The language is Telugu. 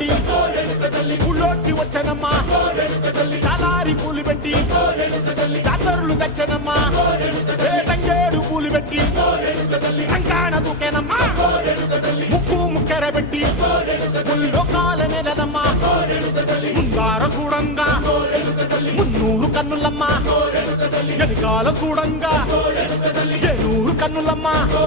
పెట్టి ఊళ్ళోకి వచ్చానమ్మా చాలారి పూలు పెట్టి జాతరులు తెచ్చానమ్మా తంగేడు పూలు పెట్టి రంగాణ దూకేనమ్మా ముక్కు ముక్కెర పెట్టి ముల్లోకాల నెలనమ్మా ముందార చూడంగా మున్నూరు కన్నులమ్మా వెనకాల చూడంగా 100 కన్నులమ్మా